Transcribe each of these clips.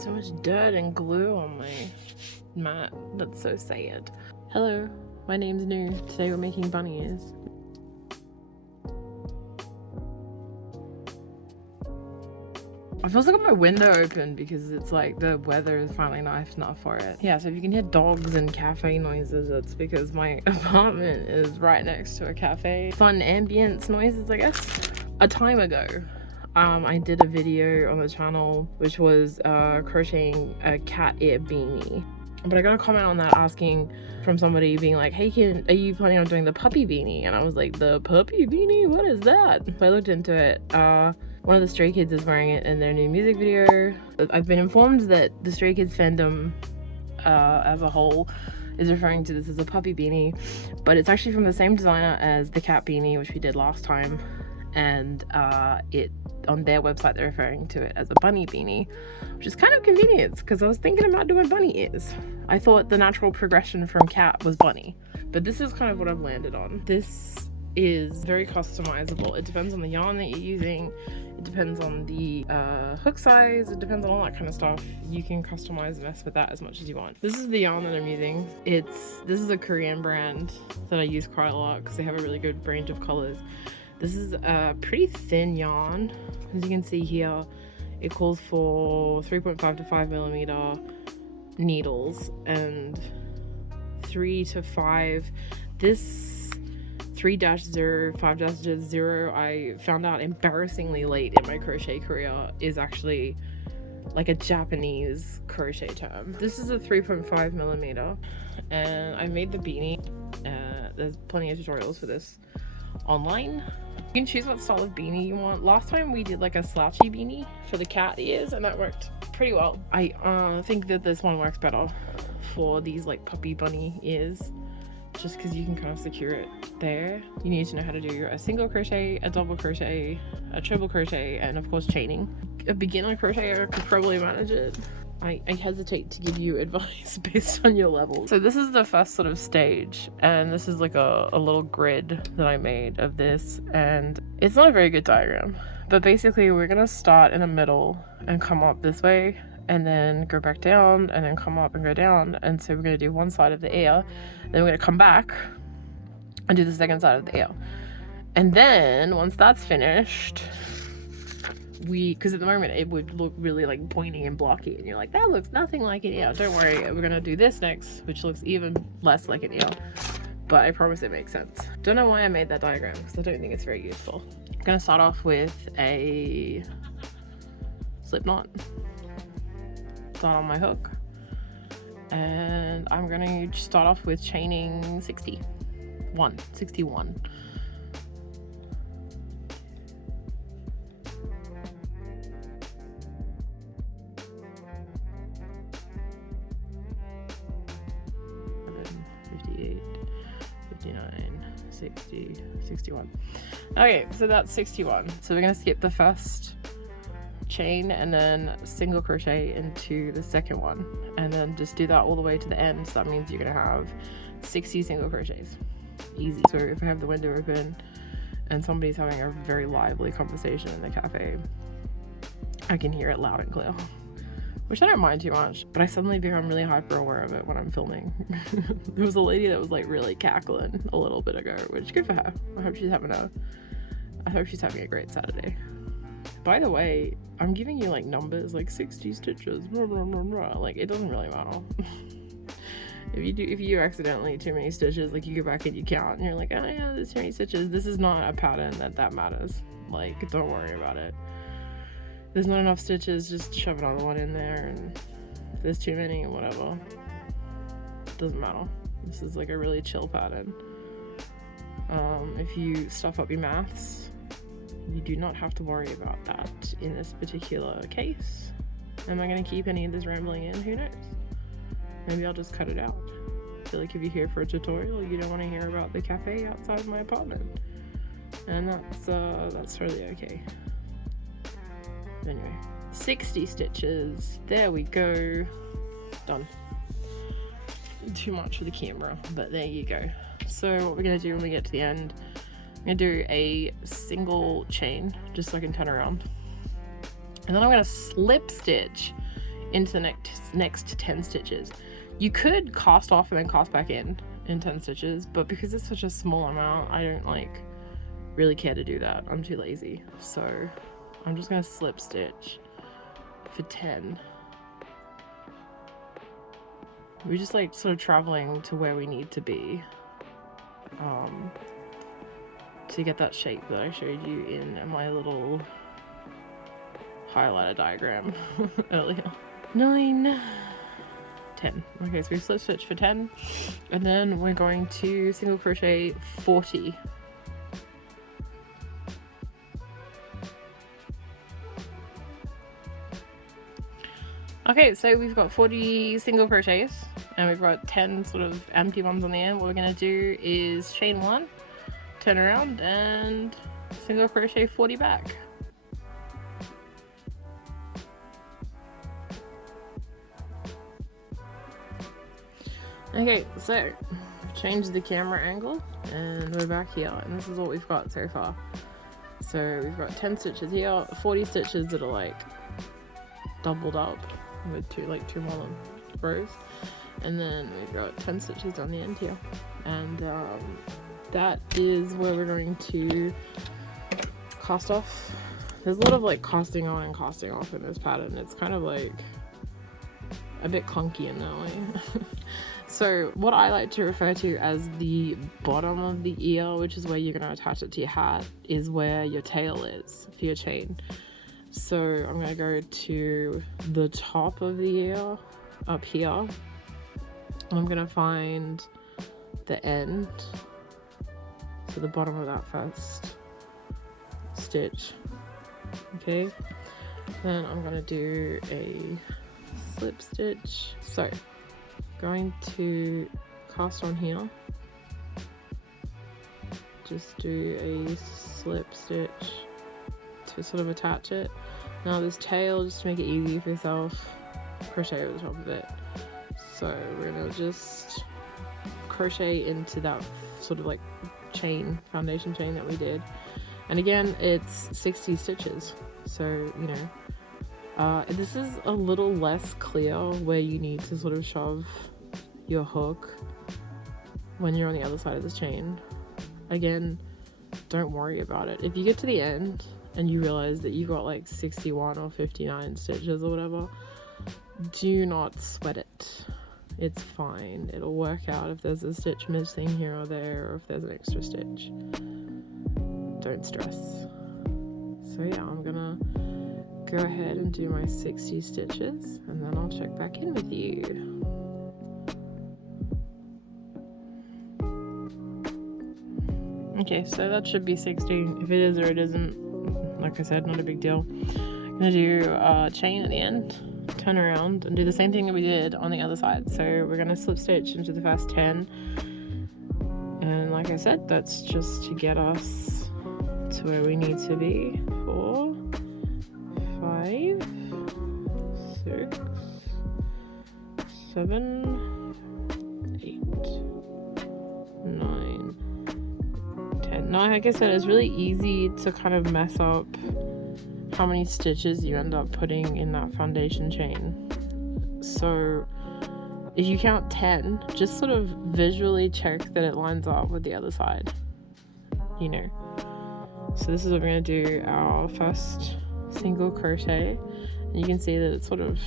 So much dirt and glue on my mat. That's so sad. Hello, my name's Niw. Today we're making bunny ears. I've also got my window open because it's like the weather is finally nice enough for it. Yeah, so if you can hear dogs and cafe noises, it's because my apartment is right next to a cafe. Fun ambience noises, I guess. A time ago, I did a video on the channel which was crocheting a cat ear beanie. But I got a comment on that asking from somebody being like, hey, are you planning on doing the puppy beanie? And I was like, the puppy beanie? What is that? So I looked into it. One of the Stray Kids is wearing it in their new music video. I've been informed that the Stray Kids fandom as a whole is referring to this as a puppy beanie, but it's actually from the same designer as the cat beanie, which we did last time. And on their website they're referring to it as a bunny beanie, which is kind of convenient because I was thinking about doing bunny ears. I thought the natural progression from cat was bunny, but this is kind of what I've landed on. This is very customizable. It depends on the yarn that you're using, it depends on the hook size, it depends on all that kind of stuff. You can customize and mess with that as much as you want. This is the yarn that I'm using. This is a Korean brand that I use quite a lot because they have a really good range of colors. This is a pretty thin yarn. As you can see here, it calls for 3.5 to 5 millimeter needles and 3 to 5. This 3-0, 5-0, I found out embarrassingly late in my crochet career, is actually like a Japanese crochet term. This is a 3.5 millimeter, and I made the beanie. There's plenty of tutorials for this online. You can choose what style of beanie you want. Last time we did like a slouchy beanie for the cat ears, and that worked pretty well. I think that this one works better for these like puppy bunny ears, just because you can kind of secure it there. You need to know how to do a single crochet, a double crochet, a triple crochet, and of course chaining. A beginner crocheter could probably manage it. I hesitate to give you advice based on your level. So this is the first sort of stage, and this is like a little grid that I made of this, and it's not a very good diagram, but basically we're gonna start in the middle and come up this way and then go back down and then come up and go down. And so we're gonna do one side of the ear, then we're gonna come back and do the second side of the ear. And then once that's finished, because at the moment it would look really like pointy and blocky, and you're like, that looks nothing like an ear. Don't worry, we're gonna do this next, which looks even less like an ear, but I promise it makes sense. Don't know why I made that diagram because I don't think it's very useful. I'm gonna start off with a slip knot, start on my hook, and I'm gonna start off with chaining 61. 58, 59, 60, 61. Okay, so that's 61. So we're gonna skip the first chain and then single crochet into the second one, and then just do that all the way to the end. So that means you're gonna have 60 single crochets. Easy. So if I have the window open and somebody's having a very lively conversation in the cafe, I can hear it loud and clear, which I don't mind too much, but I suddenly become really hyper aware of it when I'm filming. There was a lady that was like really cackling a little bit ago, which good for her. I hope she's having a great Saturday. By the way, I'm giving you like numbers, like 60 stitches, blah, blah, blah, blah. Like it doesn't really matter. If you accidentally too many stitches, like you go back and you count and you're like, oh yeah, there's too many stitches. This is not a pattern that matters. Like, don't worry about it. There's not enough stitches, just shove another one in there, and if there's too many or whatever, doesn't matter. This is like a really chill pattern. If you stuff up your maths, you do not have to worry about that in this particular case. Am I going to keep any of this rambling in? Who knows? Maybe I'll just cut it out. I feel like if you're here for a tutorial, you don't want to hear about the cafe outside my apartment, and that's totally okay. Anyway, 60 stitches, there we go, done. Too much for the camera, but there you go. So what we're gonna do when we get to the end, I'm gonna do a single chain just so I can turn around, and then I'm gonna slip stitch into the next 10 stitches. You could cast off and then cast back in 10 stitches, but because it's such a small amount, I don't like really care to do that. I'm too lazy. So I'm just gonna slip stitch for 10. We're just like sort of traveling to where we need to be to get that shape that I showed you in my little highlighter diagram earlier. 9, 10. Okay, so we slip stitch for 10, and then we're going to single crochet 40. Okay, so we've got 40 single crochets and we've got 10 sort of empty ones on the end. What we're going to do is chain 1, turn around, and single crochet 40 back. Okay, so I've changed the camera angle and we're back here, and this is what we've got so far. So we've got 10 stitches here, 40 stitches that are like doubled up with two more rows, and then we've got 10 stitches on the end here, and that is where we're going to cast off. There's a lot of like casting on and casting off in this pattern. It's kind of like a bit clunky in that way. So what I like to refer to as the bottom of the ear, which is where you're going to attach it to your hat, is where your tail is for your chain. So I'm going to go to the top of the ear up here. I'm going to find the end, so the bottom of that first stitch. Okay, then I'm going to do a slip stitch. So going to cast on here, just do a slip stitch to sort of attach it. Now this tail, just to make it easy for yourself, crochet over the top of it. So we're gonna just crochet into that sort of like chain, foundation chain that we did. And again, it's 60 stitches. So, you know, this is a little less clear where you need to sort of shove your hook when you're on the other side of the chain. Again, don't worry about it. If you get to the end and you realize that you got like 61 or 59 stitches or whatever, do not sweat it. It's fine. It'll work out if there's a stitch missing here or there, or if there's an extra stitch. Don't stress. So yeah, I'm gonna go ahead and do my 60 stitches, and then I'll check back in with you. Okay, so that should be 60. If it is or it isn't, like I said, not a big deal. I'm gonna do a chain at the end, turn around, and do the same thing that we did on the other side. So we're gonna slip stitch into the first 10, and like I said, that's just to get us to where we need to be. 4, 5, 6, 7, 8, 9, 10. Now, like I said, it's really easy to kind of mess up how many stitches you end up putting in that foundation chain. So if you count 10, just sort of visually check that it lines up with the other side, you know. So this is what we're going to do, our first single crochet, and you can see that it sort of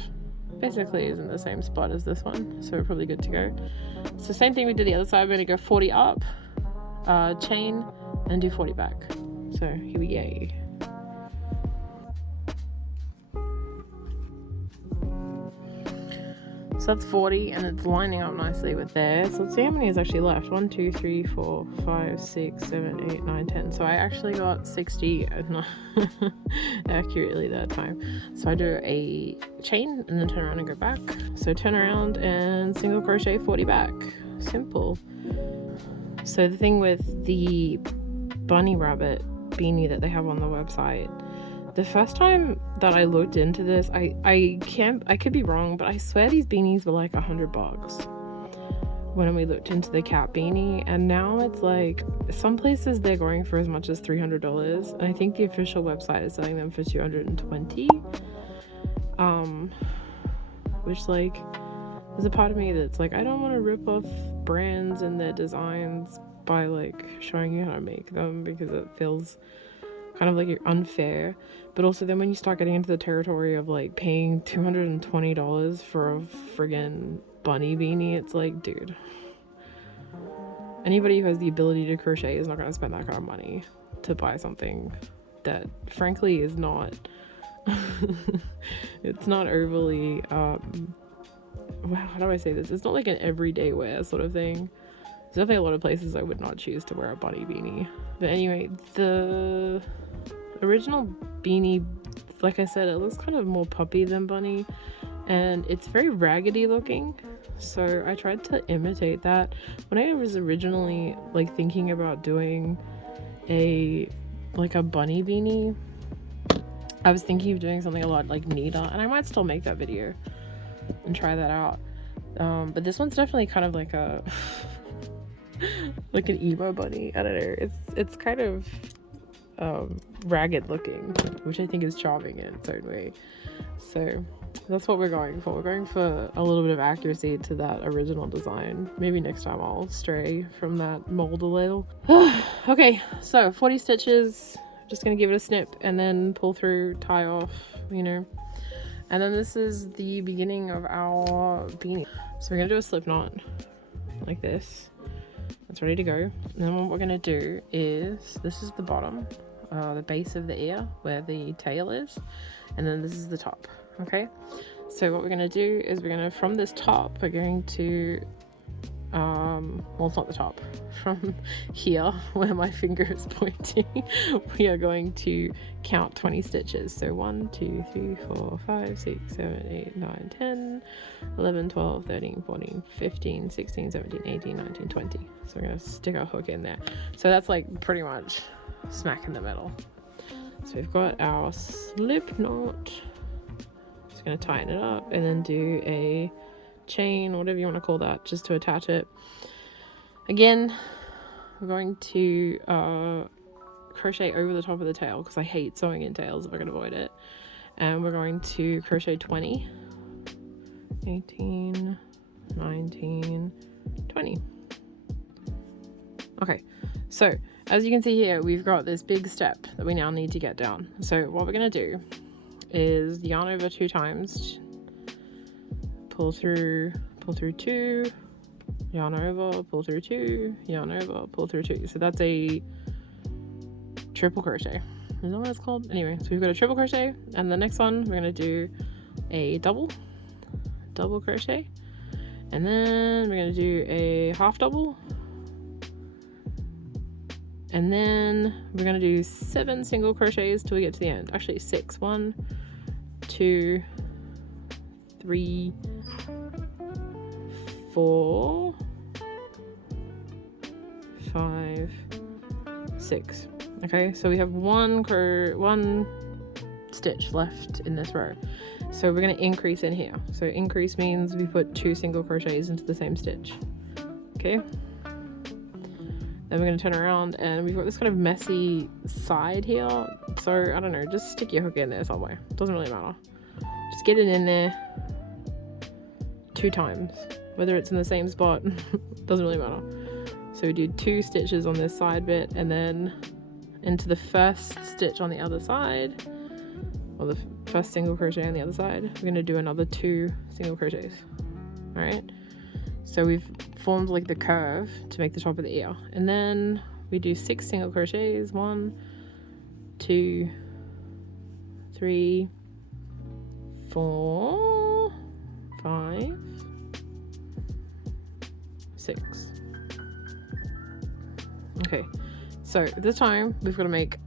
basically is in the same spot as this one, so we're probably good to go. So same thing we did the other side. We're going to go 40 up, chain, and do 40 back. So here we go. So that's 40, and it's lining up nicely with there. So let's see how many is actually left. 1, 2, 3, 4, 5, 6, 7, 8, 9, 10. So I actually got 60 accurately that time. So I do a chain and then turn around and go back. So turn around and single crochet 40 back. Simple. So the thing with the bunny rabbit beanie that they have on the website, the first time that I looked into this, I could be wrong, but I swear these beanies were like $100 when we looked into the cat beanie, and now it's like some places they're going for as much as $300, and I think the official website is selling them for $220. which like there's a part of me that's like, I don't want to rip off brands and their designs by like showing you how to make them, because it feels kind of like you're unfair. But also then when you start getting into the territory of like paying $220 for a friggin' bunny beanie, it's like, dude, anybody who has the ability to crochet is not going to spend that kind of money to buy something that frankly is not it's not overly wow, how do I say this, it's not like an everyday wear sort of thing. There's definitely a lot of places I would not choose to wear a bunny beanie. But anyway, the original beanie, like I said, it looks kind of more puppy than bunny, and it's very raggedy looking, so I tried to imitate that. When I was originally like thinking about doing a bunny beanie, I was thinking of doing something a lot like neater, and I might still make that video and try that out. But this one's definitely kind of like a like an emo bunny. I don't know, it's kind of ragged looking, which I think is charming in its own way. So that's what we're going for. We're going for a little bit of accuracy to that original design. Maybe next time I'll stray from that mold a little. Okay, so 40 stitches. Just gonna give it a snip and then pull through, tie off, you know. And then this is the beginning of our beanie. So we're gonna do a slip knot like this. It's ready to go. And then what we're gonna do is, this is the bottom, the base of the ear where the tail is, and then this is the top. Okay, so what we're gonna do is we're gonna, from this top, we're going to well, it's not the top, from here where my finger is pointing, we are going to count 20 stitches. So 1 2 3 4 5 6 7 8 9 10 11 12 13 14 15 16 17 18 19 20. So we're gonna stick our hook in there, so that's like pretty much smack in the middle. So we've got our slip knot. Just gonna tighten it up and then do a chain, whatever you want to call that, just to attach it. Again, we're going to crochet over the top of the tail, because I hate sewing in tails if I can avoid it. And we're going to crochet 20, 18, 19, 20. Okay, so as you can see here, we've got this big step that we now need to get down. So what we're going to do is yarn over 2 times, pull through 2, yarn over, pull through 2, yarn over, pull through 2. So that's a triple crochet. Is that what it's called? Anyway, so we've got a triple crochet, and the next one we're going to do a double crochet, and then we're going to do a half double, and then we're going to do 7 single crochets till we get to the end. Actually 6. 1 2 3 4 5 6. Okay, so we have one stitch left in this row, so we're going to increase in here. So increase means we put 2 single crochets into the same stitch. Okay, then we're going to turn around, and we've got this kind of messy side here, so I don't know, just stick your hook in there somewhere, doesn't really matter. Just get it in there 2 times, whether it's in the same spot doesn't really matter. So we do 2 stitches on this side bit, and then into the first stitch on the other side, or the first single crochet on the other side, we're going to do another 2 single crochets. All right, so we've formed like the curve to make the top of the ear, and then we do 6 single crochets. 1 2 3 4 5 6. Okay, so this time we've got to make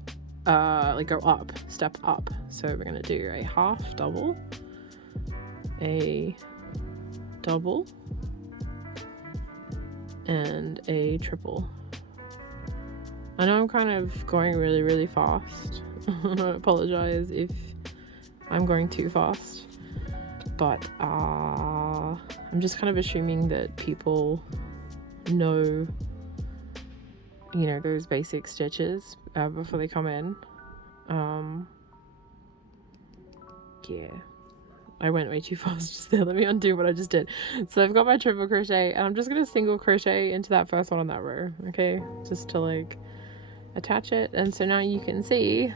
like go up, step up. So we're going to do a half double, a double, and a triple. I know I'm kind of going really fast and I apologize if I'm going too fast, but I'm just kind of assuming that people know, you know, those basic stitches before they come in. Yeah, I went way too fast just there. Let me undo what I just did. So I've got my triple crochet, and I'm just gonna single crochet into that first one on that row, okay, just to like attach it. And so now you can see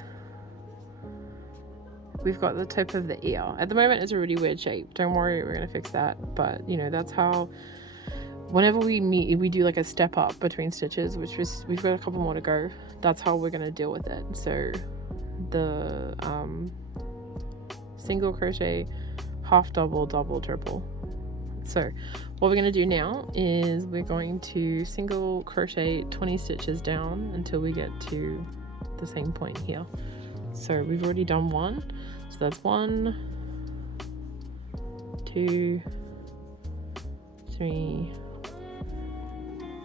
we've got the tip of the ear. At the moment it's a really weird shape, don't worry, we're gonna fix that. But you know, that's how whenever we do like a step up between stitches, which was, we've got a couple more to go, that's how we're gonna deal with it. So the single crochet, half double, double, triple. So what we're going to do now is we're going to single crochet 20 stitches down until we get to the same point here. So we've already done one, so that's 1, 2, 3,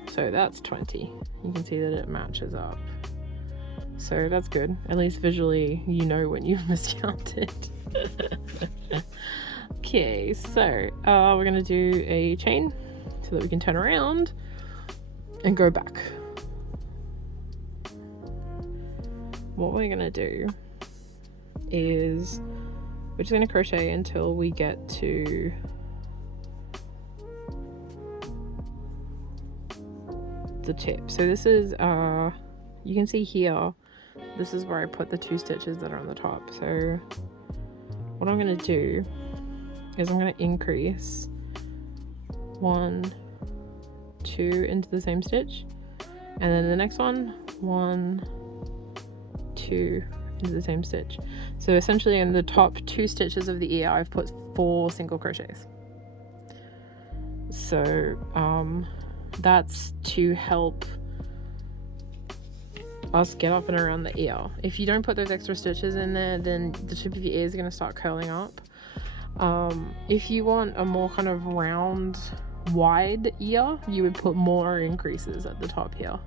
so that's 20. You can see that it matches up, so that's good. At least visually you know when you've miscounted. Okay, so we're gonna do a chain so that we can turn around and go back. What we're gonna do is we're just gonna crochet until we get to the tip. So this is you can see here, this is where I put the 2 stitches that are on the top. So what I'm going to do is I'm going to increase 1, 2 into the same stitch, and then the next one 1, 2 into the same stitch. So essentially in the top 2 stitches of the ear I've put 4 single crochets. So that's to help us get up and around the ear. If you don't put those extra stitches in there, then the tip of your ear is going to start curling up. If you want a more kind of round, wide ear, you would put more increases at the top here.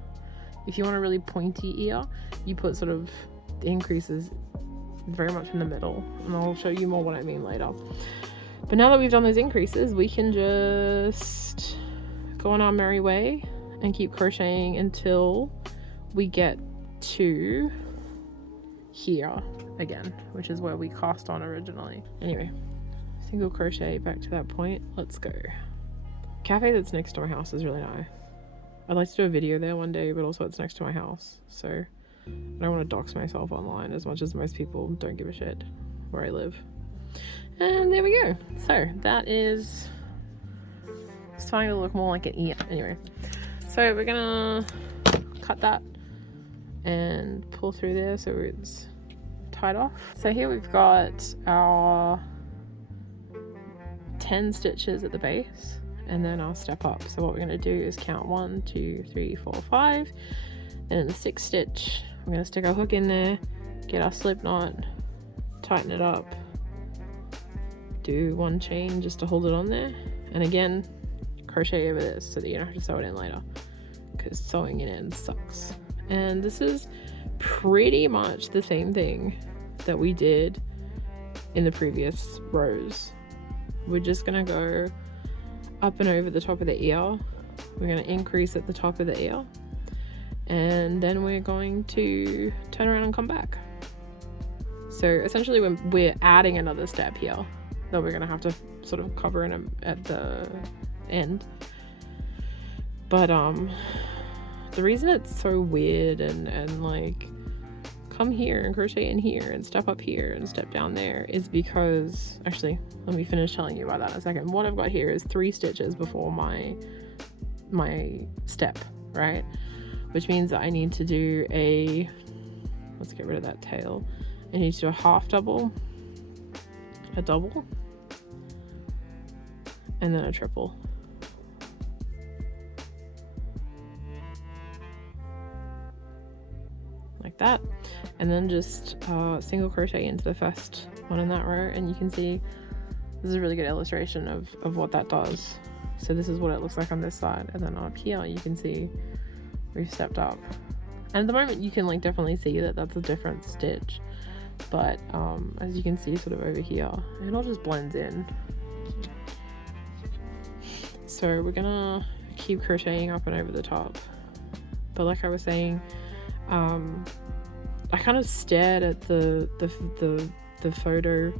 If you want a really pointy ear, you put sort of the increases very much in the middle, and I'll show you more what I mean later. But now that we've done those increases, we can just go on our merry way and keep crocheting until we get to here again, which is where we cast on originally. Anyway, single crochet back to that point. Let's go. Cafe that's next to my house is really nice. I'd like to do a video there one day, but also it's next to my house, so I don't want to dox myself online as much as most people don't give a shit where I live. And there we go. So that is starting to look more like an ear. Anyway, so we're gonna cut that and pull through there so it's tied off. So here we've got our 10 stitches at the base and then I'll step up. So what we're going to do is count 1, 2, 3, 4, 5, and in the 6th stitch we're going to stick our hook in there, get our slip knot, tighten it up, do 1 chain just to hold it on there, and again crochet over this so that you don't have to sew it in later, because sewing it in sucks. And this is pretty much the same thing that we did in the previous rows. We're just gonna go up and over the top of the ear, we're gonna increase at the top of the ear, and then we're going to turn around and come back. So essentially we're adding another step here that we're gonna have to sort of cover in at the end. But the reason it's so weird and like come here and crochet in here and step up here and step down there is because, actually let me finish telling you about that in a second. What I've got here is 3 stitches before my step, right? Which means that I need to do a, let's get rid of that tail, I need to do a half double, a double, and then a triple. Like that, and then just single crochet into the first one in that row, and you can see this is a really good illustration of what that does. So this is what it looks like on this side, and then up here you can see we've stepped up, and at the moment you can like definitely see that that's a different stitch, but as you can see sort of over here, it all just blends in. So we're gonna keep crocheting up and over the top, but like I was saying, I kind of stared at the photo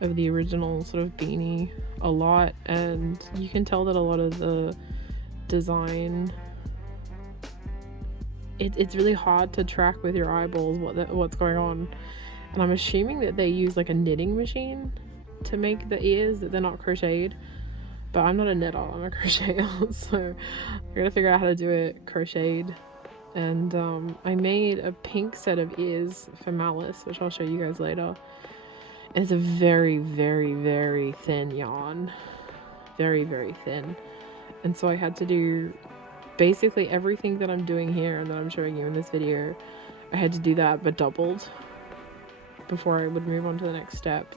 of the original sort of beanie a lot, and you can tell that a lot of the design, it's really hard to track with your eyeballs what's going on. And I'm assuming that they use like a knitting machine to make the ears, that they're not crocheted. But I'm not a knitter, I'm a crocheter, so I gotta figure out how to do it crocheted. And I made a pink set of ears for Malice, which I'll show you guys later. And it's a very, very, very thin yarn. Very, very thin. And so I had to do basically everything that I'm doing here and that I'm showing you in this video. I had to do that, but doubled, before I would move on to the next step,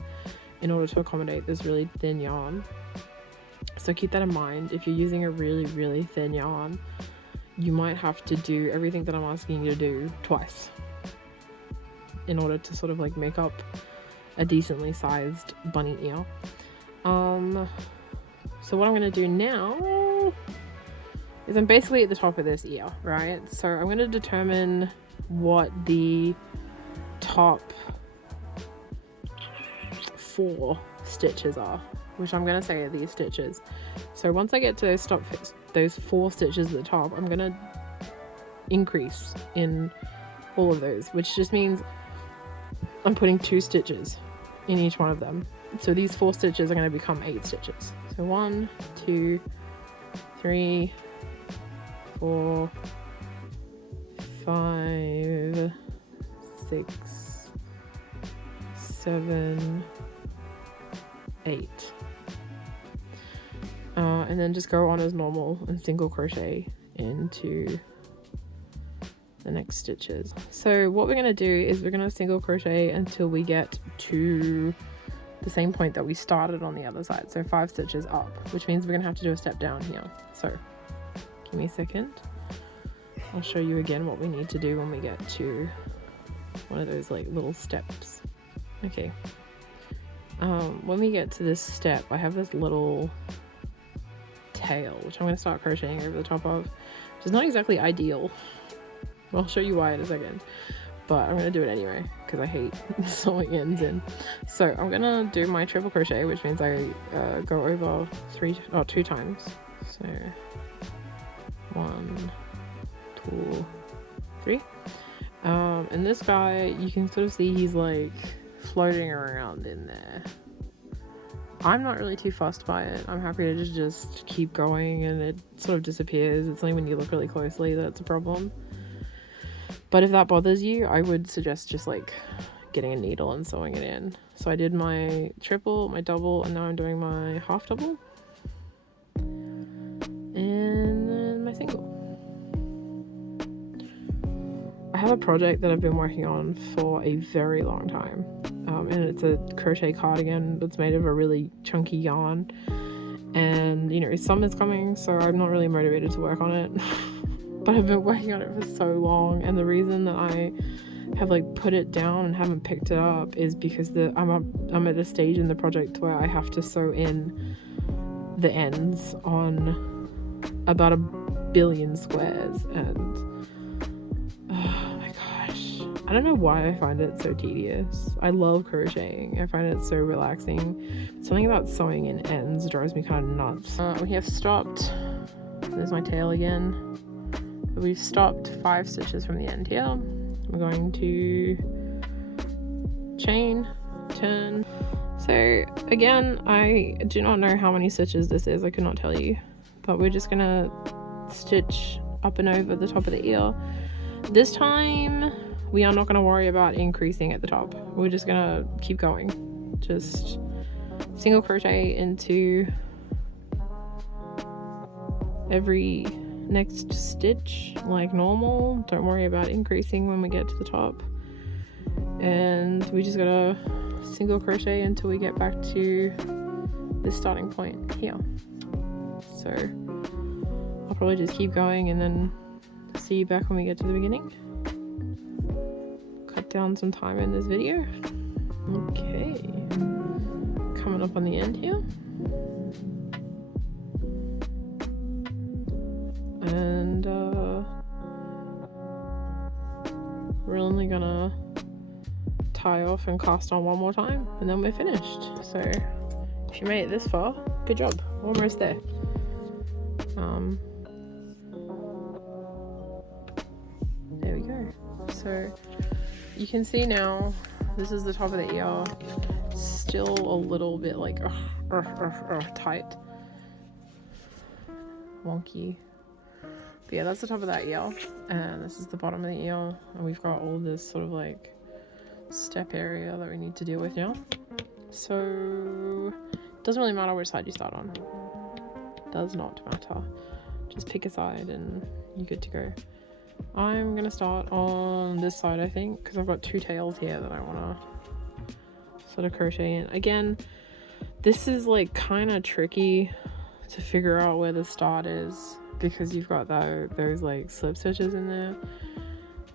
in order to accommodate this really thin yarn. So keep that in mind. If you're using a really, really thin yarn, you might have to do everything that I'm asking you to do twice in order to sort of like make up a decently sized bunny ear. So what I'm going to do now is I'm basically at the top of this ear, right? So I'm going to determine what the top 4 stitches are, which I'm going to say are these stitches. So once I get to those 4 stitches at the top, I'm going to increase in all of those, which just means I'm putting 2 stitches in each one of them. So these 4 stitches are going to become 8 stitches. So 1, 2, 3, 4, 5, 6, 7, 8. And then just go on as normal and single crochet into the next stitches. So what we're going to do is we're going to single crochet until we get to the same point that we started on the other side, so 5 stitches up, which means we're going to have to do a step down here. So give me a second, I'll show you again what we need to do when we get to one of those like little steps. Okay, when we get to this step, I have this little tail which I'm going to start crocheting over the top of, which is not exactly ideal. I'll show you why in a second, but I'm going to do it anyway because I hate sewing ends in. So I'm going to do my triple crochet, which means I go over 2 times. So 1, 2, 3. And this guy, you can sort of see he's like floating around in there. I'm not really too fussed by it. I'm happy to just keep going and it sort of disappears. It's only when you look really closely that it's a problem. But if that bothers you, I would suggest just like getting a needle and sewing it in. So I did my triple, my double, and now I'm doing my half double. And then my single. I have a project that I've been working on for a very long time. And it's a crochet cardigan that's made of a really chunky yarn. And, you know, summer's coming, so I'm not really motivated to work on it. But I've been working on it for so long, and the reason that I have like put it down and haven't picked it up is because I'm at a stage in the project where I have to sew in the ends on about 1 billion squares, and oh my gosh, I don't know why I find it so tedious. I love crocheting, I find it so relaxing. Something about sewing in ends drives me kind of nuts. We have stopped, there's my tail again. We've stopped 5 stitches from the end here. I'm going to chain, turn. So again, I do not know how many stitches this is, I could not tell you, but we're just gonna stitch up and over the top of the ear. This time we are not going to worry about increasing at the top. We're just gonna keep going, just single crochet into every next stitch like normal. Don't worry about increasing when we get to the top, and we just gotta single crochet until we get back to this starting point here. So I'll probably just keep going and then see you back when we get to the beginning. Cut down some time in this video. Okay, coming up on the end here. And we're only gonna tie off and cast on one more time, and then we're finished. So if you made it this far, good job. Almost there. There we go. So you can see now, this is the top of the ear. Still a little bit like tight, wonky. But yeah, that's the top of that ear, and this is the bottom of the ear, and we've got all this sort of like step area that we need to deal with now. So it doesn't really matter which side you start on. Does not matter. Just pick a side and you're good to go. I'm gonna start on this side, I think, because I've got two tails here that I want to sort of crochet in. Again, this is like kind of tricky to figure out where the start is because you've got those like slip stitches in there.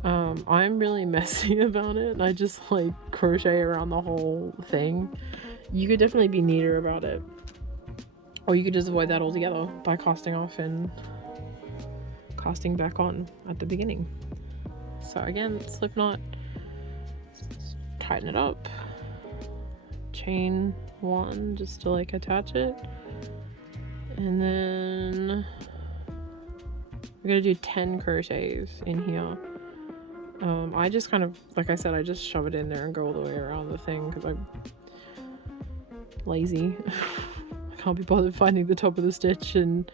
I'm really messy about it, and I just like crochet around the whole thing. You could definitely be neater about it, or you could just avoid that altogether by casting off and casting back on at the beginning. So again, slip knot, tighten it up, chain one just to like attach it, and then we're gonna do 10 crochets in here. I just kind of, like I said, I just shove it in there and go all the way around the thing because I'm lazy. I can't be bothered finding the top of the stitch and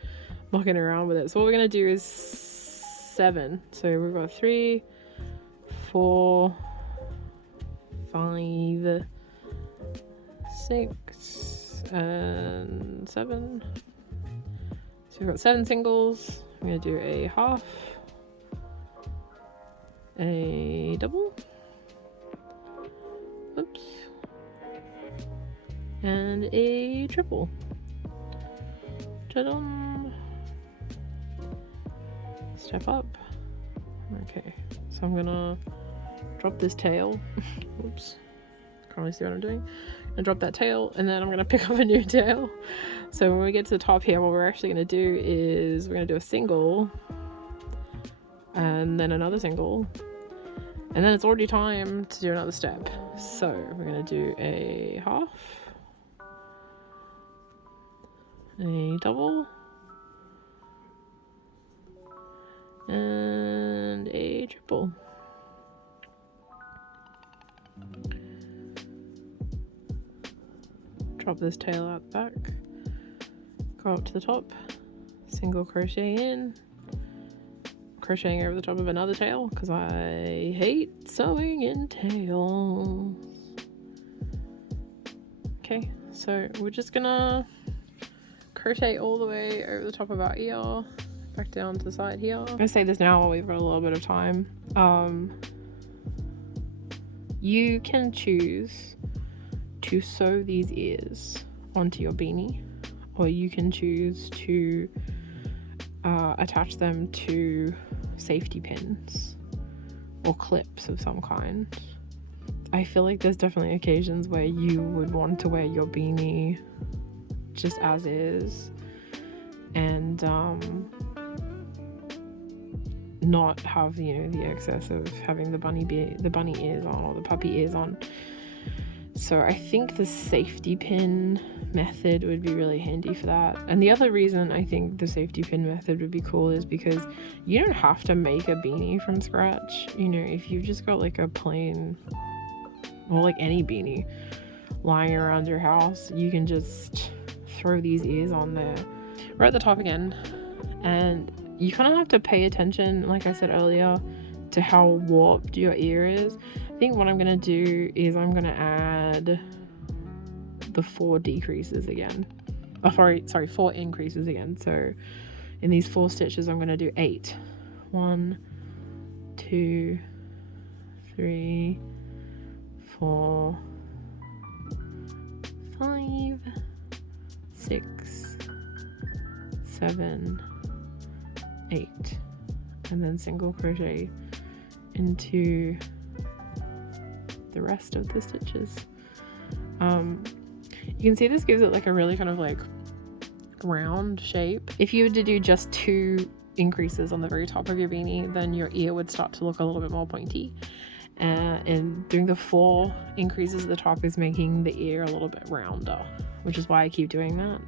mucking around with it. So what we're gonna do is 7. So we've got 3, 4, 5, 6, and 7. So we've got 7 singles. I'm gonna do a half, a double, oops, and a triple. Ta-dum. Step up. Okay, so I'm gonna drop this tail. Oops, can't really see what I'm doing. And drop that tail, and then I'm gonna pick up a new tail. So when we get to the top here, what we're actually gonna do is we're gonna do a single, and then another single, and then it's already time to do another step. So we're gonna do a half, a double, and a triple. Drop this tail out the back, go up to the top, single crochet in, crocheting over the top of another tail because I hate sewing in tails. Okay, so we're just gonna crochet all the way over the top of our ear, back down to the side here. I'm gonna say this now while we've got a little bit of time. You can choose to sew these ears onto your beanie, or you can choose to attach them to safety pins or clips of some kind. I feel like there's definitely occasions where you would want to wear your beanie just as is and not have, you know, the excess of having the bunny ears on or the puppy ears on. So I think the safety pin method would be really handy for that. And the other reason I think the safety pin method would be cool is because you don't have to make a beanie from scratch. You know, if you've just got like a plain, or like any beanie lying around your house, you can just throw these ears on there. We're at the top again, and you kind of have to pay attention, like I said earlier, to how warped your ear is. I think what I'm going to do is I'm going to add the 4 decreases again. Oh, sorry, 4 increases again. So in these 4 stitches, I'm going to do 8. 1, 2, 3, 4, 5, 6, 7, 8, and then single crochet into the rest of the stitches. You can see this gives it like a really kind of like round shape. If you were to do just 2 increases on the very top of your beanie, then your ear would start to look a little bit more pointy, and doing the 4 increases at the top is making the ear a little bit rounder, which is why I keep doing that.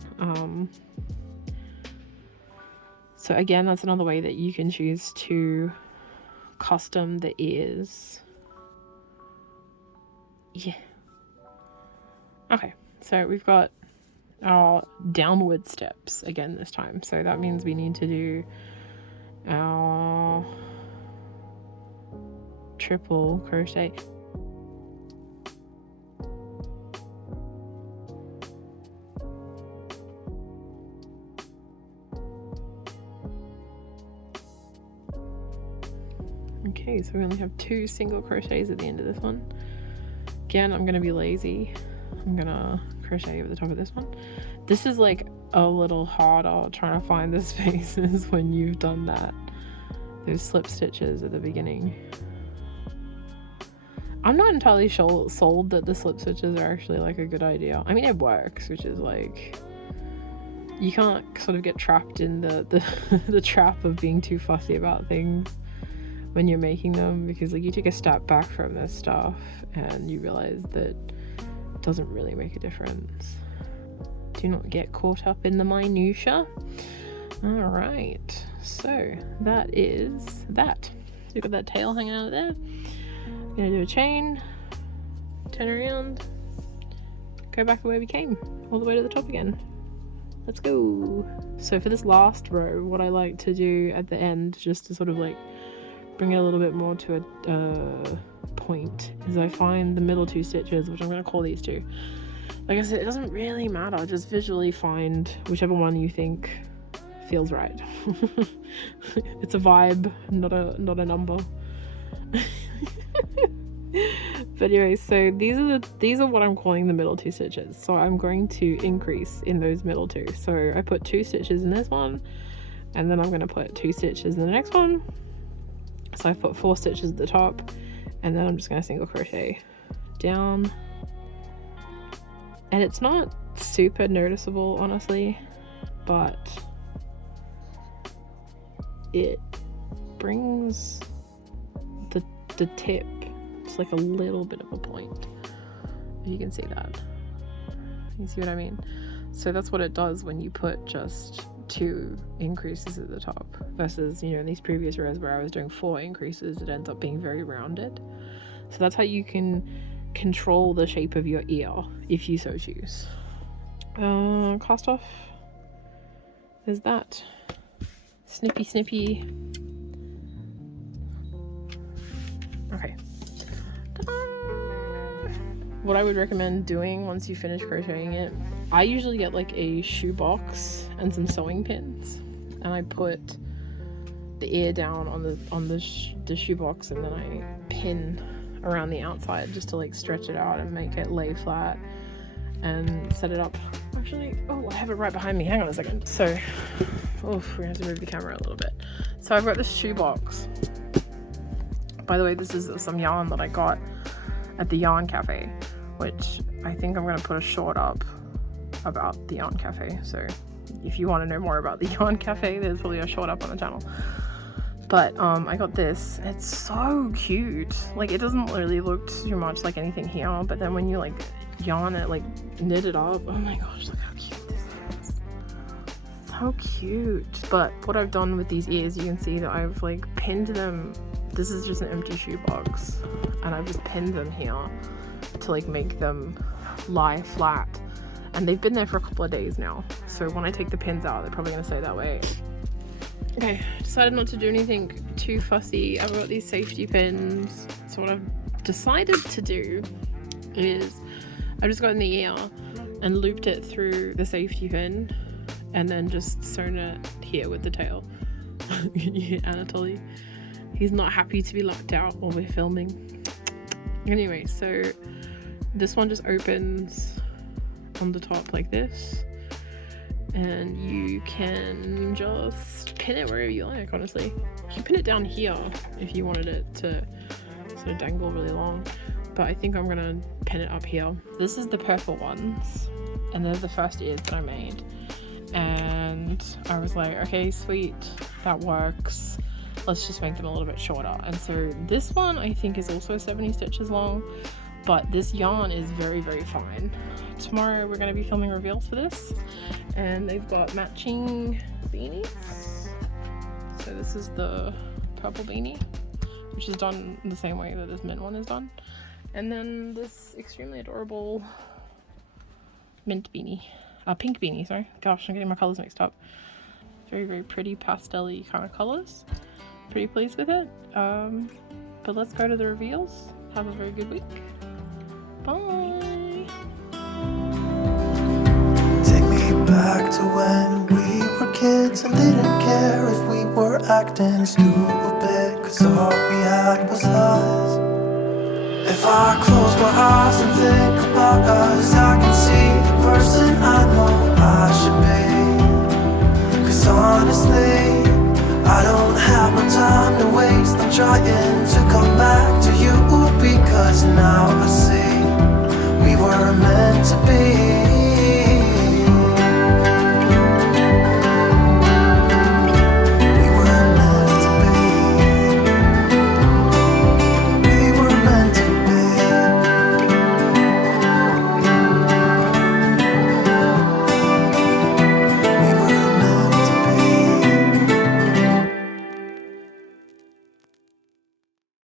So again, that's another way that you can choose to custom the ears. Yeah. Okay, so we've got our downward steps again this time. So that means we need to do our triple crochet. Okay, so we only have 2 single crochets at the end of this one. Again, I'm gonna be lazy. I'm gonna crochet over the top of this one. This is like a little harder trying to find the spaces when you've done that, those slip stitches at the beginning. I'm not entirely sold that the slip stitches are actually like a good idea. I mean, it works, which is like, you can't sort of get trapped in the trap of being too fussy about things when you're making them, because like you take a step back from this stuff and you realize that it doesn't really make a difference. Do not get caught up in the minutia. All right, so that is that. So you've got that tail hanging out of there. I'm gonna do a chain, turn around, go back the way we came, all the way to the top again. Let's go. So for this last row, what I like to do at the end, just to sort of like bring it a little bit more to a point, is I find the middle 2 stitches, which I'm going to call these 2. Like I said, it doesn't really matter, just visually find whichever one you think feels right. It's a vibe, not a number. But anyway, so these are what I'm calling the middle 2 stitches. So I'm going to increase in those middle 2. So I put 2 stitches in this one, and then I'm going to put 2 stitches in the next one. So I put 4 stitches at the top, and then I'm just going to single crochet down. And it's not super noticeable, honestly, but it brings the tip to like a little bit of a point, if you can see that. You see what I mean? So that's what it does when you put just 2 increases at the top versus, you know, in these previous rows where I was doing 4 increases, it ends up being very rounded. So that's how you can control the shape of your ear if you so choose. Cast off. There's that. Snippy. Okay. What I would recommend doing once you finish crocheting it, I usually get like a shoebox and some sewing pins, and I put the ear down on the shoebox, and then I pin around the outside just to like stretch it out and make it lay flat and set it up. Actually, oh, I have it right behind me. Hang on a second. So, we're gonna have to move the camera a little bit. So I've got this shoebox. By the way, this is some yarn that I got at the yarn cafe, which I think I'm going to put a short up about the yarn cafe. So if you want to know more about the yarn cafe, there's probably a short up on the channel. But I got this. It's so cute. Like, it doesn't really look too much like anything here, but then when you like yarn it, like knit it up, oh my gosh, look how cute this is. So cute. But what I've done with these ears, you can see that I've like pinned them. This is just an empty shoebox, and I've just pinned them here to like make them lie flat, and they've been there for a couple of days now, so when I take the pins out, they're probably going to stay that way. Okay, decided not to do anything too fussy. I've got these safety pins, so what I've decided to do is I've just gotten the ear and looped it through the safety pin, and then just sewn it here with the tail. Anatoly, he's not happy to be locked out while we're filming. Anyway, so this one just opens on the top like this, and you can just pin it wherever you like, honestly. You can pin it down here if you wanted it to sort of dangle really long, but I think I'm gonna pin it up here. This is the purple ones, and they're the first ears that I made, and I was like, okay, sweet, that works. let's just make them a little bit shorter. And so this one I think is also 70 stitches long, but this yarn is very, very fine. Tomorrow we're going to be filming reveals for this, and they've got matching beanies. So this is the purple beanie, which is done the same way that this mint one is done. And then this extremely adorable mint beanie, pink beanie, sorry. Gosh, I'm getting my colors mixed up. Very, very pretty pastel-y kind of colors. Pretty pleased with it. But let's go to the reveals. Have a very good week. Bye. Take me back to when we were kids and didn't care if we were acting stupid, 'cause all we had was us. If I close my eyes and think about us, I can see the person I know I should be. 'Cause honestly, I don't have no time to waste. I'm trying to come back to you, because now I see we were meant to be.